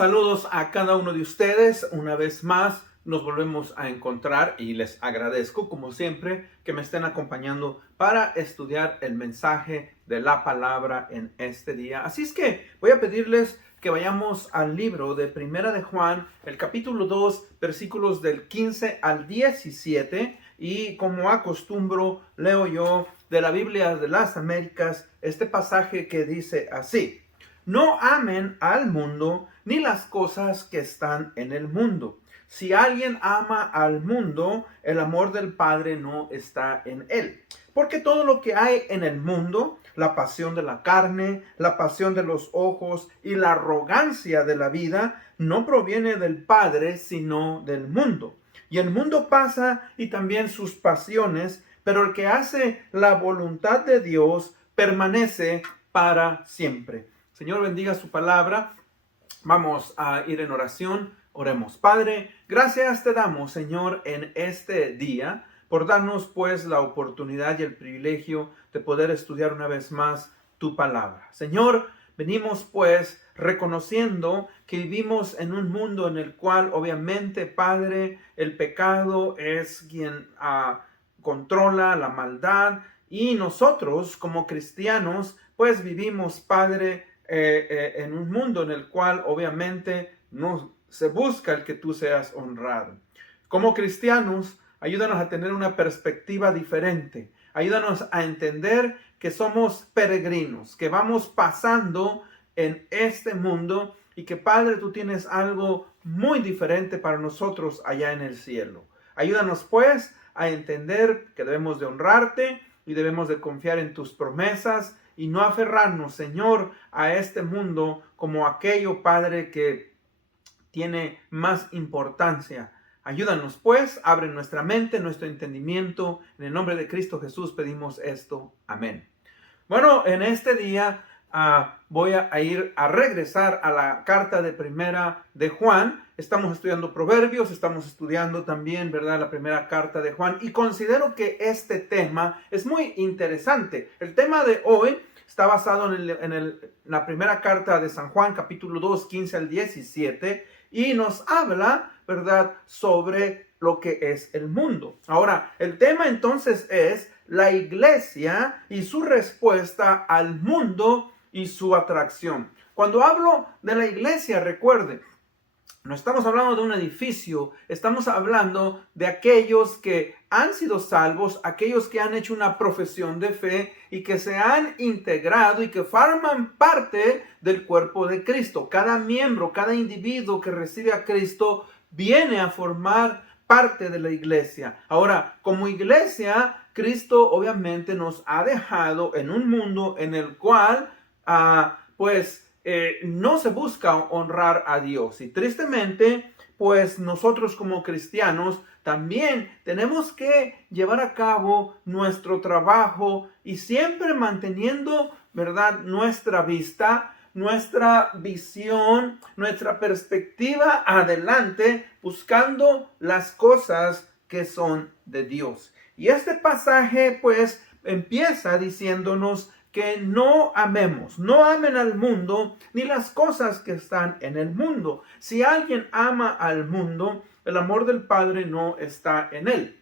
Saludos a cada uno de ustedes. Una vez más nos volvemos a encontrar y les agradezco, como siempre, que me estén acompañando para estudiar el mensaje de la palabra en este día. Así es que voy a pedirles que vayamos al libro de Primera de Juan, el capítulo 2, versículos del 15 al 17. Y como acostumbro, leo yo de la Biblia de las Américas este pasaje que dice así: No amen al mundo ni las cosas que están en el mundo. Si alguien ama al mundo, el amor del Padre no está en él. Porque todo lo que hay en el mundo, la pasión de la carne, la pasión de los ojos y la arrogancia de la vida, no proviene del Padre, sino del mundo. Y el mundo pasa y también sus pasiones, pero el que hace la voluntad de Dios permanece para siempre. Señor, bendiga su palabra. Vamos a ir en oración. Oremos. Padre, gracias te damos, Señor, en este día, por darnos pues la oportunidad y el privilegio de poder estudiar una vez más tu palabra. Señor, venimos pues reconociendo que vivimos en un mundo en el cual obviamente, Padre, el pecado es quien controla la maldad, y nosotros como cristianos pues vivimos, Padre, en un mundo en el cual obviamente no se busca el que tú seas honrado. Como cristianos, ayúdanos a tener una perspectiva diferente. Ayúdanos a entender que somos peregrinos, que vamos pasando en este mundo y que, Padre, tú tienes algo muy diferente para nosotros allá en el cielo. Ayúdanos pues a entender que debemos de honrarte y debemos de confiar en tus promesas y no aferrarnos, Señor, a este mundo como aquello, Padre, que tiene más importancia. Ayúdanos pues, abre nuestra mente, nuestro entendimiento. En el nombre de Cristo Jesús pedimos esto. Amén. Bueno, en este día voy a regresar a la carta de Primera de Juan. Estamos estudiando Proverbios, estamos estudiando también, ¿verdad?, la primera carta de Juan. Y considero que este tema es muy interesante. El tema de hoy está basado en la primera carta de San Juan, capítulo 2, 15 al 17. Y nos habla, ¿verdad?, sobre lo que es el mundo. Ahora, el tema entonces es la iglesia y su respuesta al mundo y su atracción. Cuando hablo de la iglesia, recuerde, no estamos hablando de un edificio, estamos hablando de aquellos que han sido salvos, aquellos que han hecho una profesión de fe y que se han integrado y que forman parte del cuerpo de Cristo. Cada miembro, cada individuo que recibe a Cristo viene a formar parte de la iglesia. Ahora, como iglesia, Cristo obviamente nos ha dejado en un mundo en el cual, no se busca honrar a Dios. Y tristemente, pues nosotros como cristianos también tenemos que llevar a cabo nuestro trabajo y siempre manteniendo, ¿verdad?, nuestra vista, nuestra visión, nuestra perspectiva adelante, buscando las cosas que son de Dios. Y este pasaje pues empieza diciéndonos que no amen al mundo ni las cosas que están en el mundo. Si alguien ama al mundo, el amor del Padre no está en él.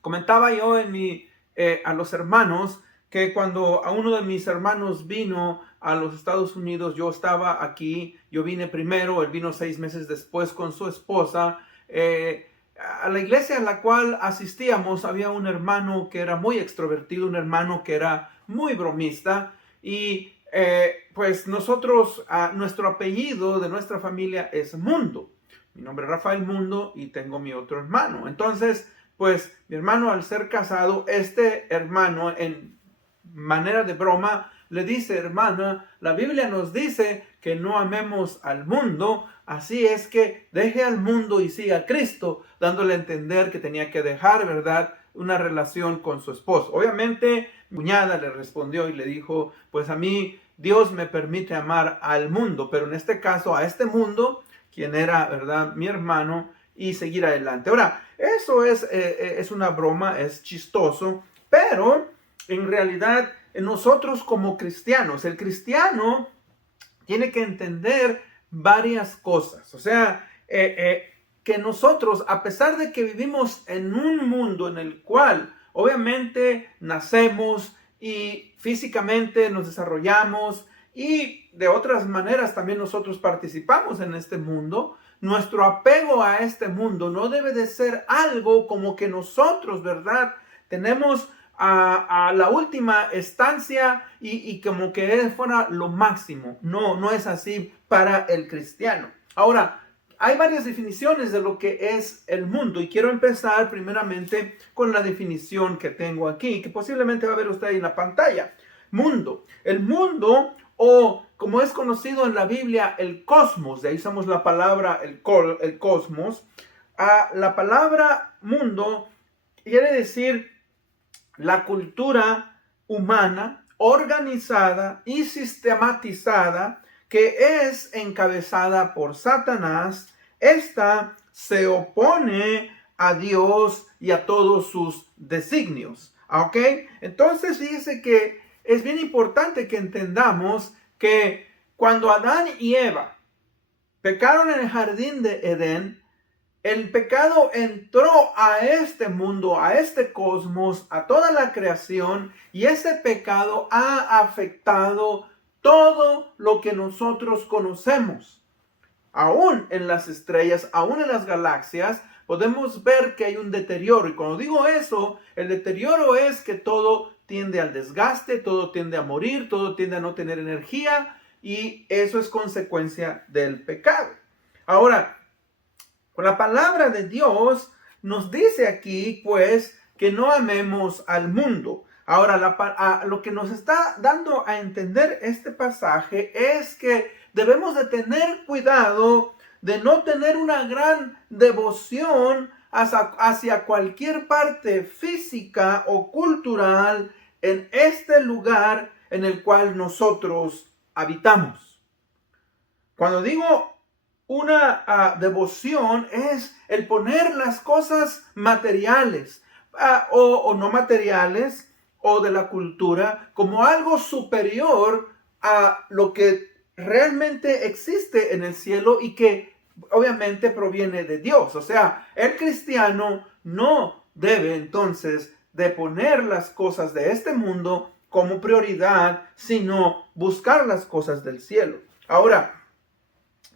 Comentaba yo a los hermanos que cuando a uno de mis hermanos vino a los Estados Unidos, yo estaba aquí, yo vine primero, él vino 6 meses después con su esposa. A la iglesia a la cual asistíamos había un hermano que era muy extrovertido, un hermano que era muy bromista, y pues nosotros, nuestro apellido de nuestra familia es Mundo. Mi nombre es Rafael Mundo y tengo mi otro hermano. Entonces, pues mi hermano, al ser casado, este hermano en manera de broma le dice: hermana, la Biblia nos dice que no amemos al mundo, así es que deje al mundo y siga a Cristo, dándole a entender que tenía que dejar, ¿verdad?, una relación con su esposo. Obviamente, mi cuñada le respondió y le dijo: pues a mí Dios me permite amar al mundo, pero en este caso a este mundo, quien era, ¿verdad?, mi hermano, y seguir adelante. Ahora, eso es una broma, es chistoso, pero en realidad nosotros como cristianos, el cristiano tiene que entender varias cosas. O sea, que nosotros, a pesar de que vivimos en un mundo en el cual obviamente nacemos y físicamente nos desarrollamos y de otras maneras también nosotros participamos en este mundo, nuestro apego a este mundo no debe de ser algo como que nosotros, ¿verdad? Tenemos a la última estancia y como que fuera lo máximo. No, no es así para el cristiano. Ahora, hay varias definiciones de lo que es el mundo y quiero empezar primeramente con la definición que tengo aquí, que posiblemente va a ver usted ahí en la pantalla. Mundo. El mundo, o como es conocido en la Biblia, el cosmos, de ahí usamos la palabra el cosmos. La palabra mundo quiere decir la cultura humana organizada y sistematizada que es encabezada por Satanás. Esta se opone a Dios y a todos sus designios. ¿Ok? Entonces fíjese que es bien importante que entendamos que cuando Adán y Eva pecaron en el jardín de Edén, el pecado entró a este mundo, a este cosmos, a toda la creación, y ese pecado ha afectado todo lo que nosotros conocemos. Aún en las estrellas, aún en las galaxias, podemos ver que hay un deterioro. Y cuando digo eso, el deterioro es que todo tiende al desgaste, todo tiende a morir, todo tiende a no tener energía, y eso es consecuencia del pecado. Ahora, la palabra de Dios nos dice aquí, pues, que no amemos al mundo. Ahora, lo que nos está dando a entender este pasaje es que debemos de tener cuidado de no tener una gran devoción hacia cualquier parte física o cultural en este lugar en el cual nosotros habitamos. Cuando digo una devoción es el poner las cosas materiales o no materiales o de la cultura como algo superior a lo que realmente existe en el cielo y que obviamente proviene de Dios. O sea, el cristiano no debe entonces de poner las cosas de este mundo como prioridad, sino buscar las cosas del cielo. Ahora,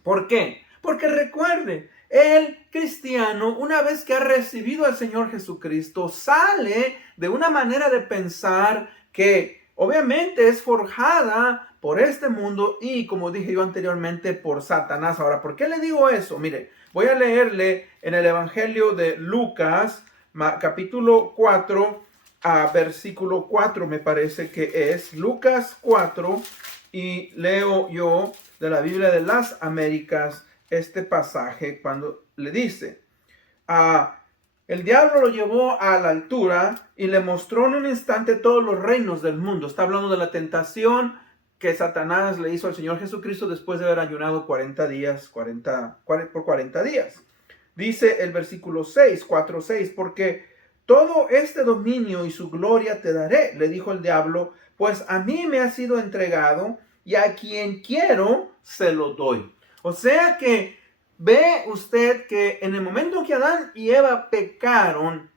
¿por qué? Porque recuerde, el cristiano, una vez que ha recibido al Señor Jesucristo, sale de una manera de pensar que obviamente es forjada por este mundo y, como dije yo anteriormente, por Satanás. Ahora, ¿por qué le digo eso? Mire, voy a leerle en el Evangelio de Lucas, capítulo 4, versículo 4 me parece que es. Lucas 4, y leo yo de la Biblia de las Américas este pasaje cuando le dice, el diablo lo llevó a la altura y le mostró en un instante todos los reinos del mundo. Está hablando de la tentación que Satanás le hizo al Señor Jesucristo después de haber ayunado 40 días. Dice el versículo 6, 4:6, porque todo este dominio y su gloria te daré, le dijo el diablo, pues a mí me ha sido entregado y a quien quiero se lo doy. O sea que ve usted que en el momento en que Adán y Eva pecaron,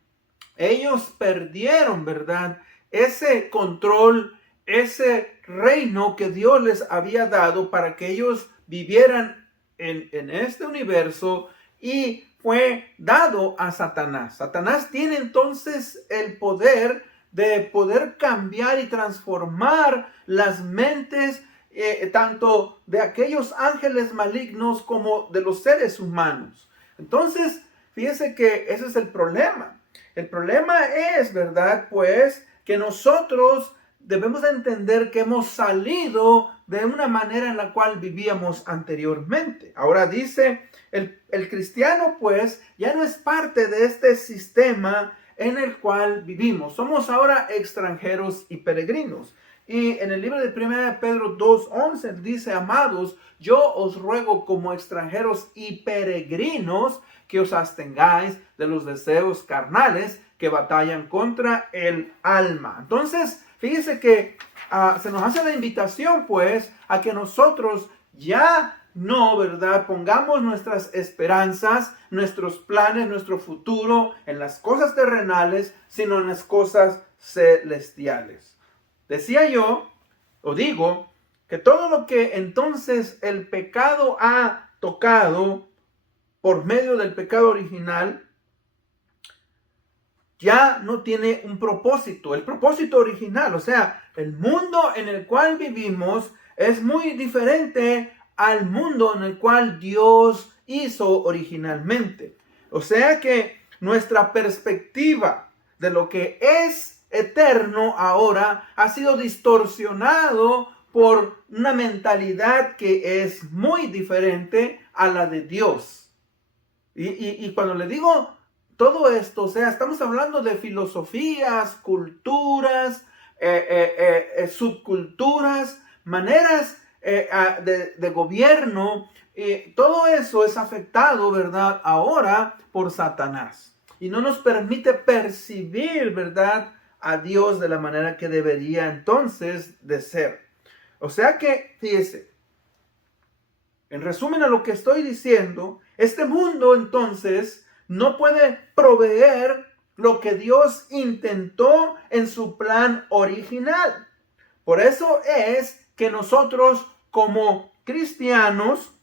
ellos perdieron, ¿verdad? Ese control, ese reino que Dios les había dado para que ellos vivieran en este universo y fue dado a Satanás. Satanás tiene entonces el poder de poder cambiar y transformar las mentes tanto de aquellos ángeles malignos como de los seres humanos. Entonces, fíjese que ese es el problema. El problema es, ¿verdad? Pues que nosotros debemos de entender que hemos salido de una manera en la cual vivíamos anteriormente. Ahora dice, el cristiano pues ya no es parte de este sistema en el cual vivimos. Somos ahora extranjeros y peregrinos. Y en el libro de 1 Pedro 2:11 dice, amados, yo os ruego como extranjeros y peregrinos que os abstengáis de los deseos carnales que batallan contra el alma. Entonces, fíjese que se nos hace la invitación pues a que nosotros ya no, ¿verdad? Pongamos nuestras esperanzas, nuestros planes, nuestro futuro en las cosas terrenales, sino en las cosas celestiales. Decía yo, o digo, que todo lo que entonces el pecado ha tocado por medio del pecado original, ya no tiene un propósito, el propósito original, o sea, el mundo en el cual vivimos es muy diferente al mundo en el cual Dios hizo originalmente. O sea que nuestra perspectiva de lo que es eterno ahora ha sido distorsionado por una mentalidad que es muy diferente a la de Dios. Y cuando le digo todo esto, o sea, estamos hablando de filosofías, culturas, subculturas, maneras de gobierno. Todo eso es afectado, ¿verdad? Ahora por Satanás. Y no nos permite percibir, ¿verdad?, a Dios de la manera que debería entonces de ser. O sea que, fíjese, en resumen a lo que estoy diciendo, este mundo entonces no puede proveer lo que Dios intentó en su plan original. Por eso es que nosotros como cristianos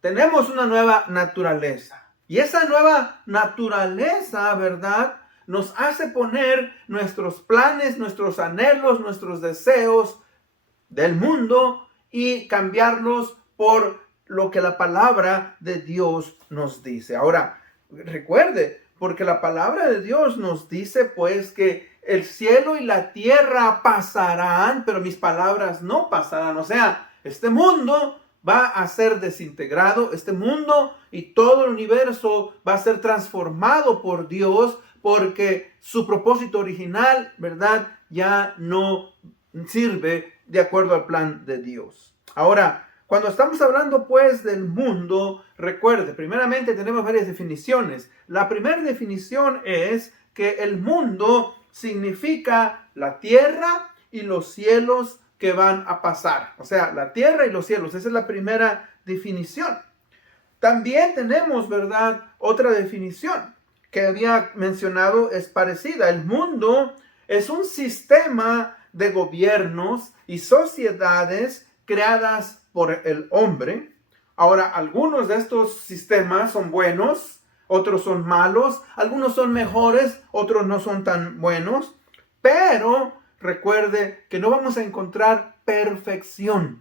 tenemos una nueva naturaleza. Y esa nueva naturaleza, ¿verdad?, nos hace poner nuestros planes, nuestros anhelos, nuestros deseos del mundo y cambiarlos por lo que la palabra de Dios nos dice. Ahora, recuerde, porque la palabra de Dios nos dice pues que el cielo y la tierra pasarán, pero mis palabras no pasarán. O sea, este mundo va a ser desintegrado, este mundo y todo el universo va a ser transformado por Dios, porque su propósito original, ¿verdad?, ya no sirve de acuerdo al plan de Dios. Ahora, cuando estamos hablando pues del mundo, recuerde, primeramente tenemos varias definiciones. La primera definición es que el mundo significa la tierra y los cielos que van a pasar. O sea, la tierra y los cielos, esa es la primera definición. También tenemos, ¿verdad?, otra definición que había mencionado, es parecida. El mundo es un sistema de gobiernos y sociedades creadas por el hombre. Ahora, algunos de estos sistemas son buenos, otros son malos, algunos son mejores, otros no son tan buenos, pero recuerde que no vamos a encontrar perfección.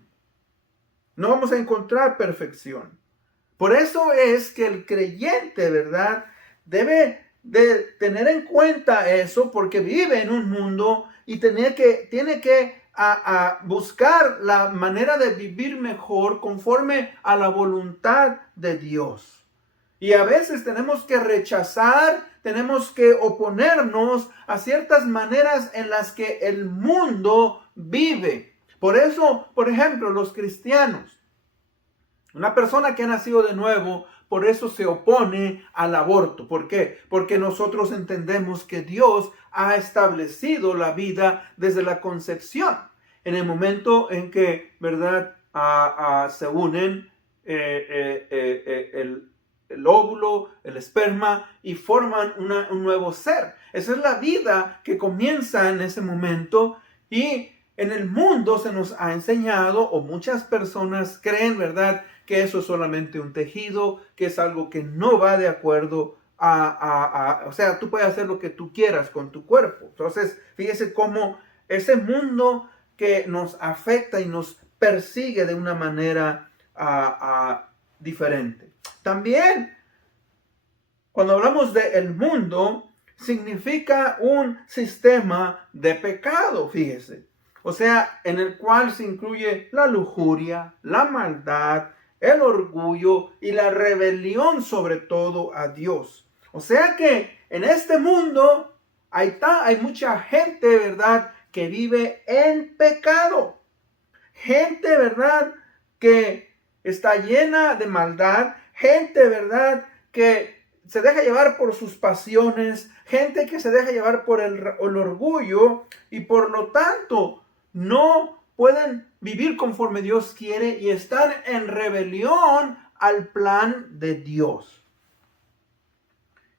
No vamos a encontrar perfección. Por eso es que el creyente, ¿verdad?, debe de tener en cuenta eso, porque vive en un mundo y tiene que buscar la manera de vivir mejor conforme a la voluntad de Dios. Y a veces tenemos que rechazar, tenemos que oponernos a ciertas maneras en las que el mundo vive. Por eso, por ejemplo, los cristianos, una persona que ha nacido de nuevo, por eso se opone al aborto. ¿Por qué? Porque nosotros entendemos que Dios ha establecido la vida desde la concepción. En el momento en que, ¿verdad?, se unen el óvulo, el esperma y forman un nuevo ser. Esa es la vida que comienza en ese momento, y en el mundo se nos ha enseñado, o muchas personas creen, ¿verdad?, que eso es solamente un tejido, que es algo que no va de acuerdo o sea, tú puedes hacer lo que tú quieras con tu cuerpo. Entonces, fíjese cómo ese mundo que nos afecta y nos persigue de una manera diferente. También, cuando hablamos del mundo, significa un sistema de pecado, fíjese. O sea, en el cual se incluye la lujuria, la maldad, el orgullo y la rebelión sobre todo a Dios. O sea que en este mundo hay mucha gente, ¿verdad?, que vive en pecado. Gente, ¿verdad?, que está llena de maldad. Gente, ¿verdad?, que se deja llevar por sus pasiones. Gente que se deja llevar por el orgullo, y por lo tanto no pueden vivir conforme Dios quiere y están en rebelión al plan de Dios.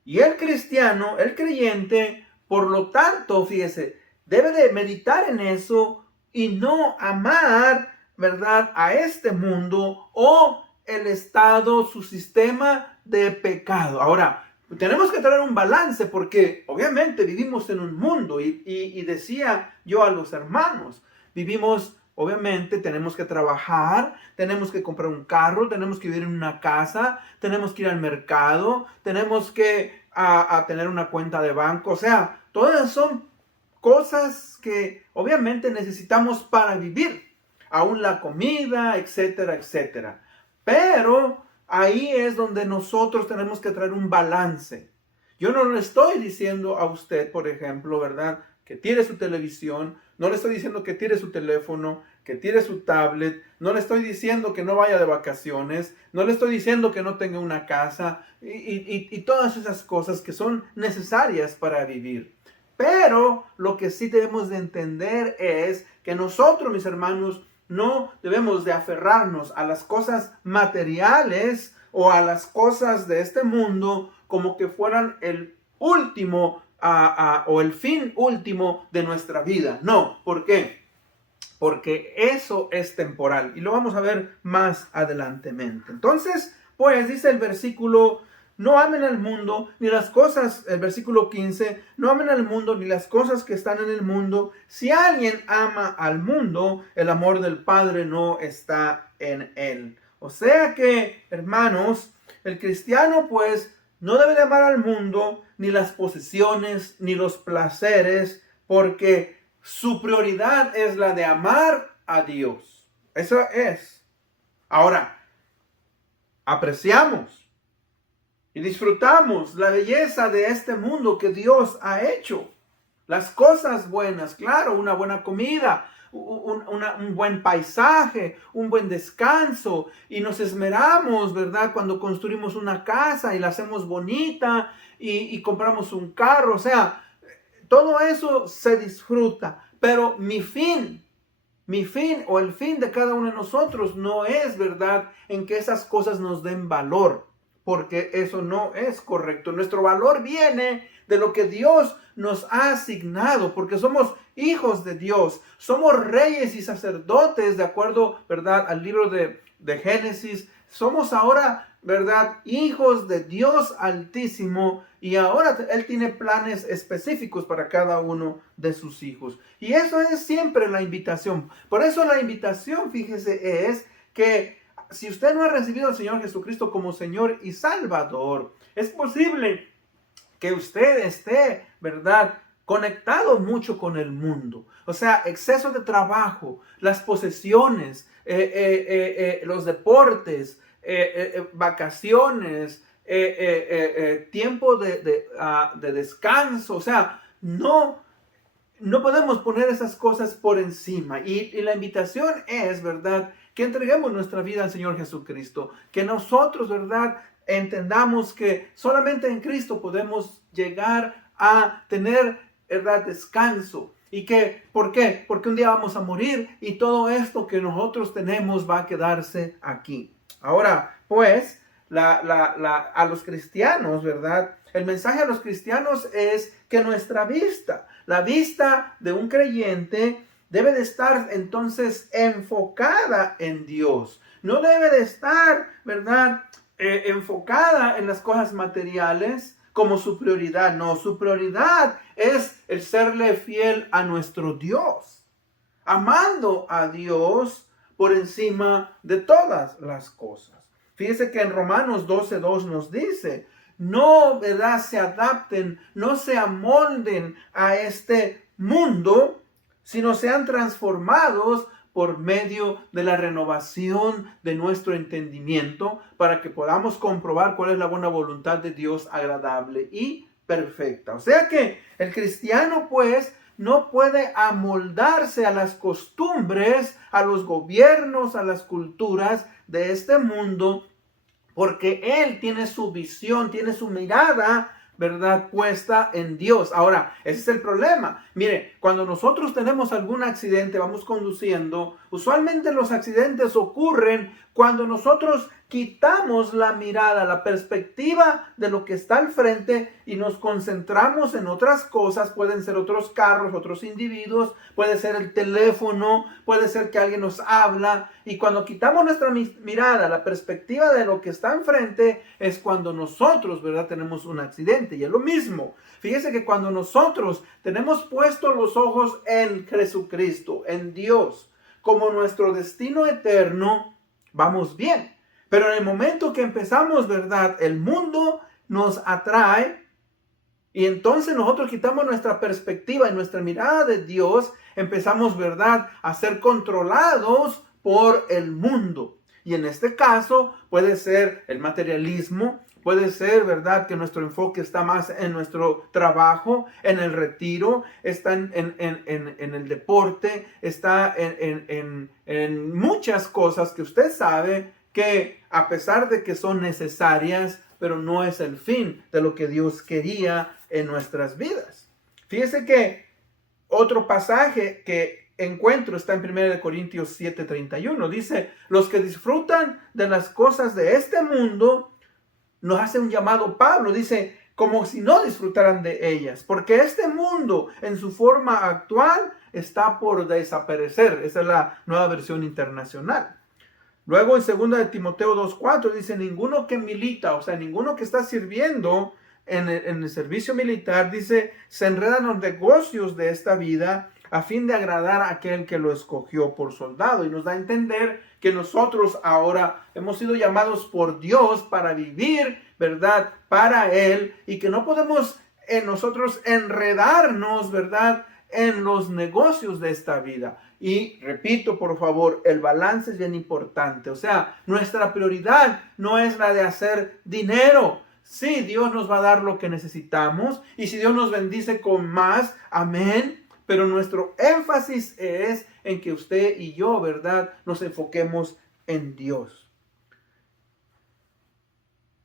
Y el cristiano, el creyente, por lo tanto, fíjese, debe de meditar en eso y no amar, ¿verdad?, a este mundo o el estado, su sistema de pecado. Ahora, tenemos que traer un balance porque obviamente vivimos en un mundo y decía yo a los hermanos, vivimos, obviamente tenemos que trabajar, tenemos que comprar un carro, tenemos que vivir en una casa, tenemos que ir al mercado, tenemos que a tener una cuenta de banco. O sea, todas son cosas que obviamente necesitamos para vivir, aún la comida, etcétera, etcétera. Pero ahí es donde nosotros tenemos que traer un balance. Yo no le estoy diciendo a usted, por ejemplo, ¿verdad?, que tire su televisión, no le estoy diciendo que tire su teléfono, que tire su tablet, no le estoy diciendo que no vaya de vacaciones, no le estoy diciendo que no tenga una casa y todas esas cosas que son necesarias para vivir. Pero lo que sí debemos de entender es que nosotros, mis hermanos, no debemos de aferrarnos a las cosas materiales o a las cosas de este mundo como que fueran el último o el fin último de nuestra vida. No, ¿por qué? Porque eso es temporal y lo vamos a ver más adelantemente. Entonces, pues dice el versículo, no amen al mundo ni las cosas, el versículo 15, no amen al mundo ni las cosas que están en el mundo. Si alguien ama al mundo, el amor del Padre no está en él. O sea que, hermanos, el cristiano pues no debe de amar al mundo, ni las posesiones, ni los placeres, porque su prioridad es la de amar a Dios. Eso es. Ahora, apreciamos y disfrutamos la belleza de este mundo que Dios ha hecho. Las cosas buenas, claro, una buena comida, un buen paisaje, un buen descanso. Y nos esmeramos, ¿verdad?, cuando construimos una casa y la hacemos bonita y compramos un carro. O sea, todo eso se disfruta. Pero mi fin o el fin de cada uno de nosotros no es, ¿verdad?, en que esas cosas nos den valor, porque eso no es correcto. Nuestro valor viene de lo que Dios nos ha asignado, porque somos hijos de Dios, somos reyes y sacerdotes, de acuerdo, ¿verdad?, al libro de Génesis. Somos ahora, ¿verdad?, hijos de Dios Altísimo, y ahora Él tiene planes específicos para cada uno de sus hijos. Y eso es siempre la invitación. Por eso la invitación, fíjese, es que si usted no ha recibido al Señor Jesucristo como Señor y Salvador, es posible que usted esté, ¿verdad?, conectado mucho con el mundo. O sea, exceso de trabajo, las posesiones, los deportes, vacaciones, tiempo de descanso. O sea, no podemos poner esas cosas por encima. Y la invitación es, ¿verdad?, que entreguemos nuestra vida al Señor Jesucristo. Que nosotros, ¿verdad?, entendamos que solamente en Cristo podemos llegar a tener, ¿verdad?, descanso. ¿Y que por qué? Porque un día vamos a morir y todo esto que nosotros tenemos va a quedarse aquí. Ahora, pues, a los cristianos, ¿verdad?, el mensaje a los cristianos es que nuestra vista, la vista de un creyente, debe de estar entonces enfocada en Dios. No debe de estar, ¿verdad?, enfocada en las cosas materiales como su prioridad. No, su prioridad es el serle fiel a nuestro Dios, amando a Dios por encima de todas las cosas. Fíjese que en Romanos 12:2 nos dice, no, ¿verdad?, se adapten, no se amolden a este mundo, sino sean transformados por medio de la renovación de nuestro entendimiento, para que podamos comprobar cuál es la buena voluntad de Dios, agradable y perfecta. O sea que el cristiano, pues, no puede amoldarse a las costumbres, a los gobiernos, a las culturas de este mundo, porque él tiene su visión, tiene su mirada, ¿verdad?, puesta en Dios. Ahora, ese es el problema. Mire, cuando nosotros tenemos algún accidente, vamos conduciendo, usualmente los accidentes ocurren cuando nosotros quitamos la mirada, la perspectiva de lo que está al frente y nos concentramos en otras cosas. Pueden ser otros carros, otros individuos, puede ser el teléfono, puede ser que alguien nos habla. Y cuando quitamos nuestra mirada, la perspectiva de lo que está enfrente, es cuando nosotros, ¿verdad?, tenemos un accidente. Y es lo mismo. Fíjese que cuando nosotros tenemos puestos los ojos en Jesucristo, en Dios, como nuestro destino eterno, vamos bien. Pero en el momento que empezamos, ¿verdad?, el mundo nos atrae y entonces nosotros quitamos nuestra perspectiva y nuestra mirada de Dios, empezamos, ¿verdad?, a ser controlados por el mundo. Y en este caso puede ser el materialismo, puede ser, ¿verdad?, que nuestro enfoque está más en nuestro trabajo, en el retiro, está en el deporte, está en muchas cosas que usted sabe que a pesar de que son necesarias, pero no es el fin de lo que Dios quería en nuestras vidas. Fíjese que otro pasaje que encuentro está en 1 Corintios 7:31. Dice, los que disfrutan de las cosas de este mundo, nos hace un llamado Pablo, dice, como si no disfrutaran de ellas, porque este mundo en su forma actual está por desaparecer. Esa es la Nueva Versión Internacional. Luego en 2 de Timoteo 2:4 dice, ninguno que milita, o sea, ninguno que está sirviendo en el servicio militar, dice, se enreda en los negocios de esta vida a fin de agradar a aquel que lo escogió por soldado. Y nos da a entender que nosotros ahora hemos sido llamados por Dios para vivir, ¿verdad?, para Él, y que no podemos nosotros enredarnos, ¿verdad?, en los negocios de esta vida. Y repito, por favor, el balance es bien importante. O sea, nuestra prioridad no es la de hacer dinero. Sí, Dios nos va a dar lo que necesitamos. Y si Dios nos bendice con más, amén. Pero nuestro énfasis es en que usted y yo, ¿verdad?, nos enfoquemos en Dios.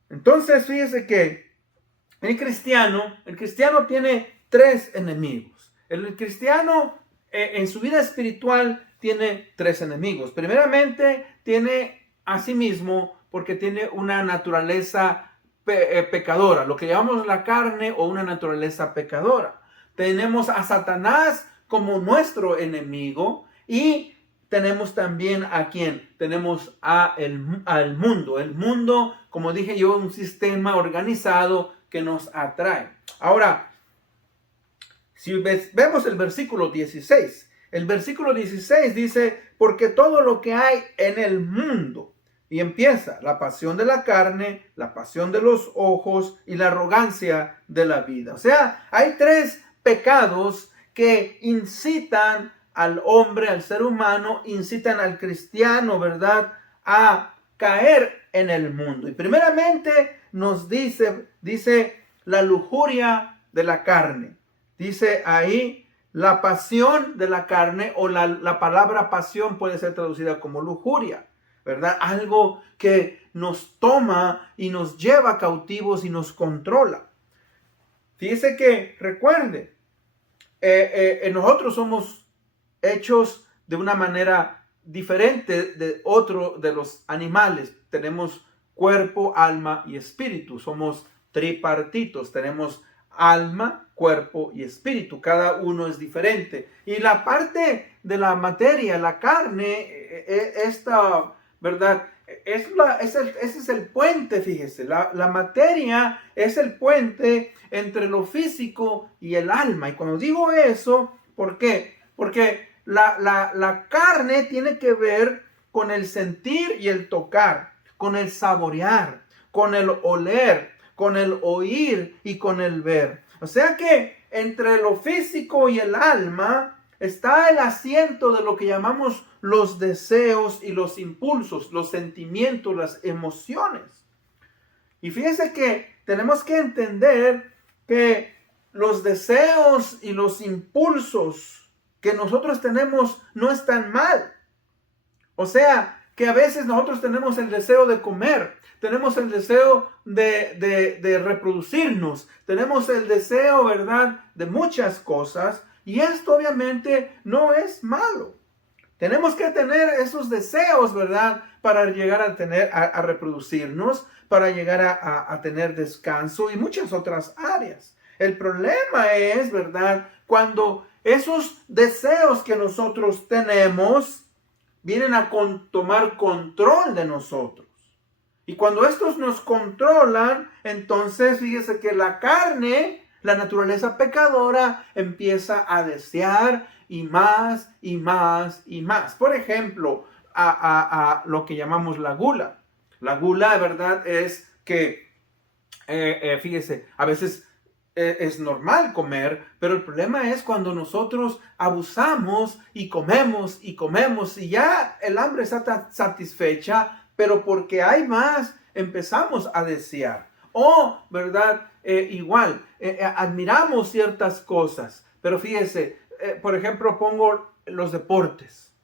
Entonces, fíjese que el cristiano tiene tres enemigos. El cristiano en su vida espiritual tiene tres enemigos. Primeramente, tiene a sí mismo porque tiene una naturaleza pecadora, lo que llamamos la carne o una naturaleza pecadora. Tenemos a Satanás como nuestro enemigo y tenemos también a ¿quién? Tenemos al mundo. El mundo, como dije yo, es un sistema organizado que nos atrae. Ahora, si vemos el versículo 16, el versículo 16 dice, porque todo lo que hay en el mundo, y empieza la pasión de la carne, la pasión de los ojos y la arrogancia de la vida. O sea, hay tres pecados que incitan al hombre, al ser humano, incitan al cristiano, ¿verdad?, a caer en el mundo. Y primeramente nos dice la lujuria de la carne. Dice ahí la pasión de la carne, o la palabra pasión puede ser traducida como lujuria, ¿verdad? Algo que nos toma y nos lleva cautivos y nos controla. Fíjese que, recuerde, nosotros somos hechos de una manera diferente de otro de los animales. Tenemos cuerpo, alma y espíritu. Somos tripartitos. Tenemos alma, cuerpo y espíritu. Cada uno es diferente. Y la parte de la materia, la carne, esta, ¿verdad?, ese es el puente, fíjese. La materia es el puente entre lo físico y el alma. Y cuando digo eso, ¿por qué? Porque la carne tiene que ver con el sentir y el tocar, con el saborear, con el oler, con el oír y con el ver. O sea que entre lo físico y el alma está el asiento de lo que llamamos los deseos y los impulsos, los sentimientos, las emociones. Y fíjese que tenemos que entender que los deseos y los impulsos que nosotros tenemos no están mal. O sea, que a veces nosotros tenemos el deseo de comer, tenemos el deseo de reproducirnos, tenemos el deseo, ¿verdad?, de muchas cosas, y esto obviamente no es malo. Tenemos que tener esos deseos, ¿verdad?, para llegar a reproducirnos, para llegar a tener descanso y muchas otras áreas. El problema es, ¿verdad?, cuando esos deseos que nosotros tenemos vienen a tomar control de nosotros. Y cuando estos nos controlan, entonces fíjese que la carne, la naturaleza pecadora, empieza a desear y más y más y más. Por ejemplo, a lo que llamamos la gula. La gula, ¿verdad?, es que, fíjese, a veces es normal comer, pero el problema es cuando nosotros abusamos y comemos y ya el hambre está satisfecha, pero porque hay más, empezamos a desear. O, ¿verdad? Admiramos ciertas cosas, pero fíjese, por ejemplo, pongo los deportes.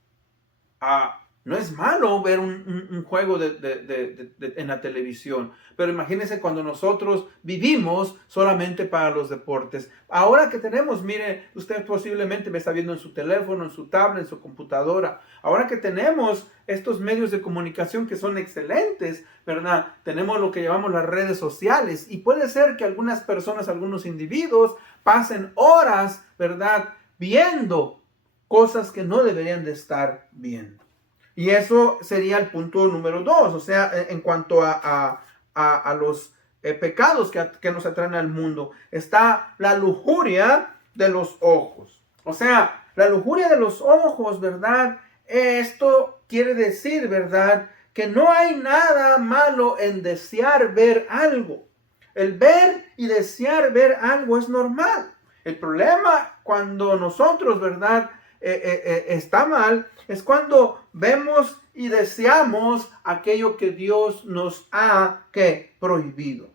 No es malo ver un juego en la televisión, pero imagínense cuando nosotros vivimos solamente para los deportes. Ahora que tenemos, mire, usted posiblemente me está viendo en su teléfono, en su tablet, en su computadora. Ahora que tenemos estos medios de comunicación que son excelentes, ¿verdad? Tenemos lo que llamamos las redes sociales y puede ser que algunas personas, algunos individuos pasen horas, ¿verdad?, viendo cosas que no deberían de estar viendo. Y eso sería el punto número 2, o sea, en cuanto a los pecados que nos atraen al mundo. Está la lujuria de los ojos. O sea, la lujuria de los ojos, ¿verdad? Esto quiere decir, ¿verdad?, que no hay nada malo en desear ver algo. El ver y desear ver algo es normal. El problema cuando nosotros, ¿verdad?, está mal, es cuando vemos y deseamos aquello que Dios nos ha prohibido.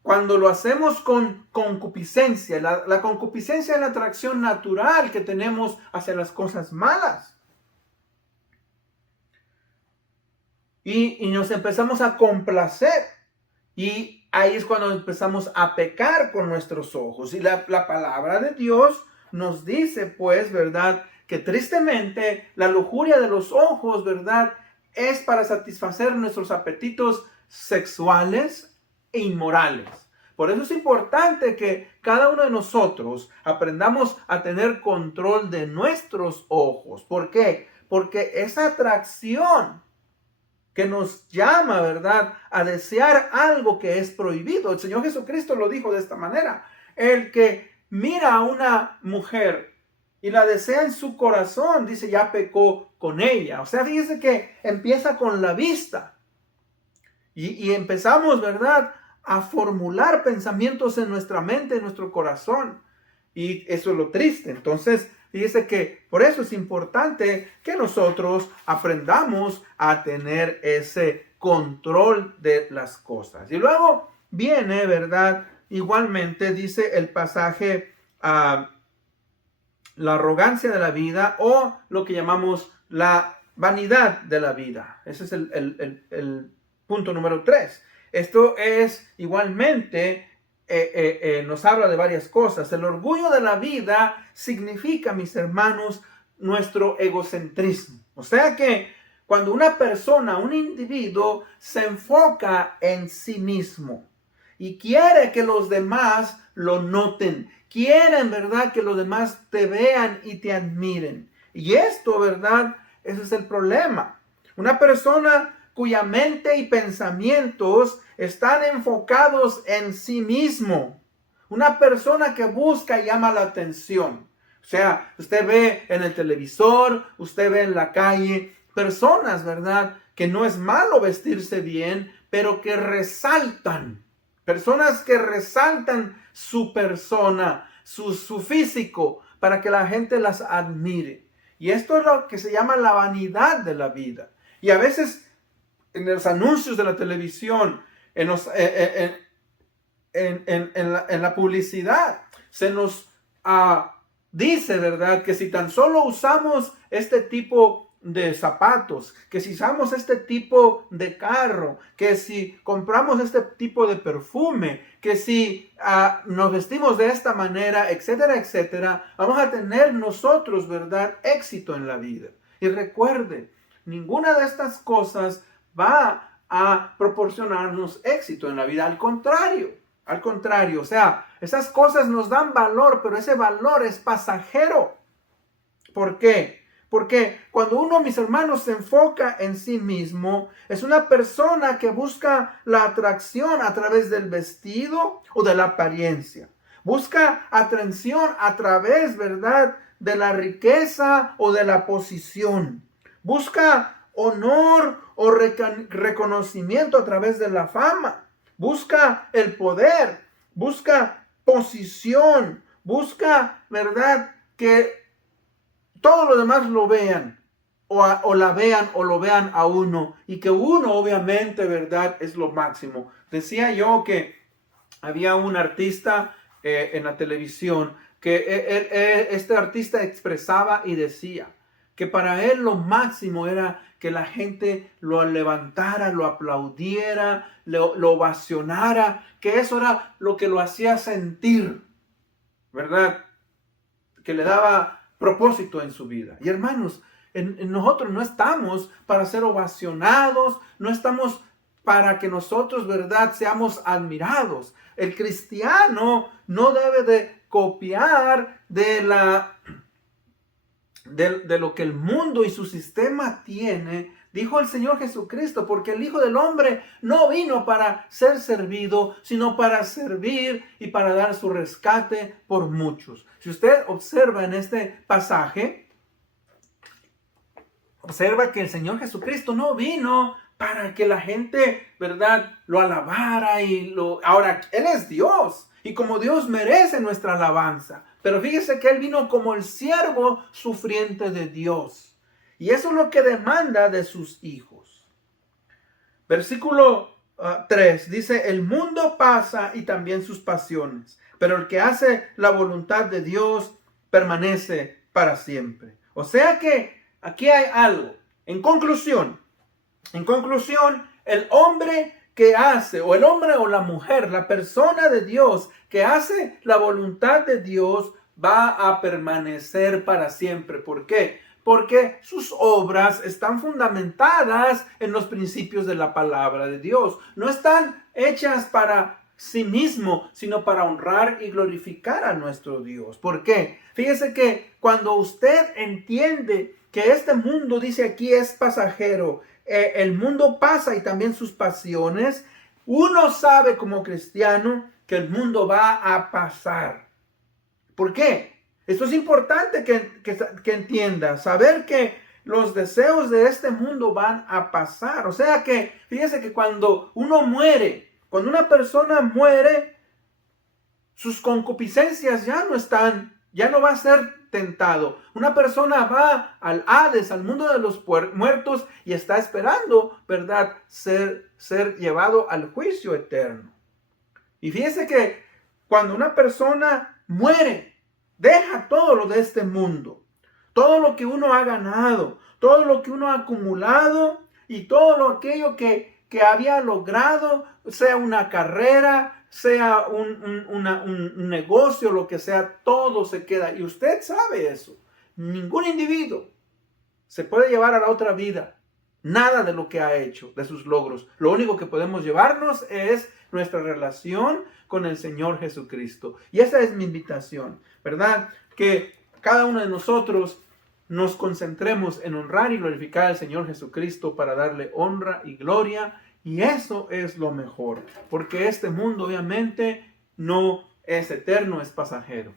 Cuando lo hacemos con concupiscencia, la concupiscencia es la atracción natural que tenemos hacia las cosas malas. Y nos empezamos a complacer. Y ahí es cuando empezamos a pecar con nuestros ojos. Y la palabra de Dios nos dice, pues, ¿verdad?, que tristemente la lujuria de los ojos, ¿verdad?, es para satisfacer nuestros apetitos sexuales e inmorales. Por eso es importante que cada uno de nosotros aprendamos a tener control de nuestros ojos. ¿Por qué? Porque esa atracción que nos llama, ¿verdad?, a desear algo que es prohibido. El Señor Jesucristo lo dijo de esta manera: el que mira a una mujer y la desea en su corazón, dice, ya pecó con ella. O sea, fíjese que empieza con la vista. Y empezamos, ¿verdad?, a formular pensamientos en nuestra mente, en nuestro corazón. Y eso es lo triste. Entonces, fíjese que por eso es importante que nosotros aprendamos a tener ese control de las cosas. Y luego viene, ¿verdad?, igualmente dice el pasaje, la arrogancia de la vida, o lo que llamamos la vanidad de la vida. Ese es el punto número 3. Esto es igualmente, nos habla de varias cosas. El orgullo de la vida significa, mis hermanos, nuestro egocentrismo. O sea que cuando una persona, un individuo, se enfoca en sí mismo y quiere que los demás lo noten, quieren, ¿verdad?, que los demás te vean y te admiren. Y esto, ¿verdad?, ese es el problema. Una persona cuya mente y pensamientos están enfocados en sí mismo. Una persona que busca y llama la atención. O sea, usted ve en el televisor, usted ve en la calle personas, ¿verdad?, que no es malo vestirse bien, pero que resaltan. Personas que resaltan su persona, su físico, para que la gente las admire. Y esto es lo que se llama la vanidad de la vida. Y a veces en los anuncios de la televisión, en la publicidad, se nos dice, ¿verdad?, que si tan solo usamos este tipo de zapatos, que si usamos este tipo de carro, que si compramos este tipo de perfume, que si nos vestimos de esta manera, etcétera, etcétera, vamos a tener nosotros, ¿verdad?, éxito en la vida. Y recuerde, ninguna de estas cosas va a proporcionarnos éxito en la vida. Al contrario, o sea, esas cosas nos dan valor, pero ese valor es pasajero. ¿Por qué? Porque cuando uno, mis hermanos, se enfoca en sí mismo, es una persona que busca la atracción a través del vestido o de la apariencia. Busca atracción a través, ¿verdad?, de la riqueza o de la posición. Busca honor o reconocimiento a través de la fama. Busca el poder. Busca posición. Busca, ¿verdad?, que todos los demás lo vean o la vean o lo vean a uno, y que uno obviamente, ¿verdad?, es lo máximo. Decía yo que había un artista en la televisión que este artista expresaba y decía que para él lo máximo era que la gente lo levantara, lo aplaudiera, lo ovacionara, que eso era lo que lo hacía sentir, ¿verdad?, que le daba propósito en su vida. Y hermanos, nosotros no estamos para ser ovacionados, no estamos para que nosotros, ¿verdad?, seamos admirados. El cristiano no debe de copiar de lo que el mundo y su sistema tiene. Dijo el Señor Jesucristo, porque el Hijo del Hombre no vino para ser servido, sino para servir y para dar su rescate por muchos. Si usted observa en este pasaje, observa que el Señor Jesucristo no vino para que la gente, ¿verdad?, lo alabara Ahora, Él es Dios, y como Dios merece nuestra alabanza. Pero fíjese que Él vino como el siervo sufriente de Dios. Y eso es lo que demanda de sus hijos. Versículo 3 dice: el mundo pasa y también sus pasiones, pero el que hace la voluntad de Dios permanece para siempre. O sea que aquí hay algo. En conclusión, el hombre que hace, o el hombre o la mujer, la persona de Dios que hace la voluntad de Dios, va a permanecer para siempre. ¿Por qué? Porque sus obras están fundamentadas en los principios de la palabra de Dios. No están hechas para sí mismo, sino para honrar y glorificar a nuestro Dios. ¿Por qué? Fíjese que cuando usted entiende que este mundo, dice aquí, es pasajero, el mundo pasa y también sus pasiones, uno sabe como cristiano que el mundo va a pasar. ¿Por qué? Esto es importante que entienda, saber que los deseos de este mundo van a pasar. O sea que, fíjese que cuando uno muere, cuando una persona muere, sus concupiscencias ya no va a ser tentado. Una persona va al Hades, al mundo de los muertos, y está esperando, ¿verdad?, ser llevado al juicio eterno. Y fíjese que cuando una persona muere, deja todo lo de este mundo, todo lo que uno ha ganado, todo lo que uno ha acumulado y todo aquello que había logrado, sea una carrera, sea un negocio, lo que sea, todo se queda. Y usted sabe eso. Ningún individuo se puede llevar a la otra vida nada de lo que ha hecho, de sus logros. Lo único que podemos llevarnos es nuestra relación con el Señor Jesucristo. Y esa es mi invitación, ¿verdad? Que cada uno de nosotros nos concentremos en honrar y glorificar al Señor Jesucristo para darle honra y gloria. Y eso es lo mejor, porque este mundo obviamente no es eterno, es pasajero.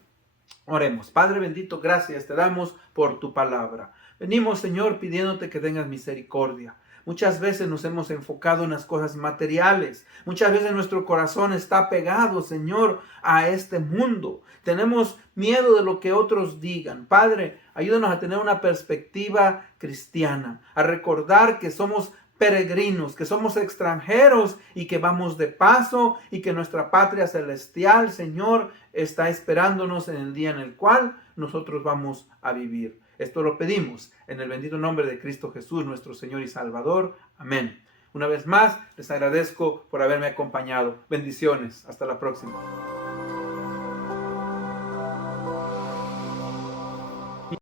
Oremos. Padre bendito, gracias te damos por tu palabra. Venimos, Señor, pidiéndote que tengas misericordia. Muchas veces nos hemos enfocado en las cosas materiales. Muchas veces nuestro corazón está pegado, Señor, a este mundo. Tenemos miedo de lo que otros digan. Padre, ayúdanos a tener una perspectiva cristiana, a recordar que somos peregrinos, que somos extranjeros y que vamos de paso, y que nuestra patria celestial, Señor, está esperándonos en el día en el cual nosotros vamos a vivir. Esto lo pedimos en el bendito nombre de Cristo Jesús, nuestro Señor y Salvador. Amén. Una vez más, les agradezco por haberme acompañado. Bendiciones. Hasta la próxima.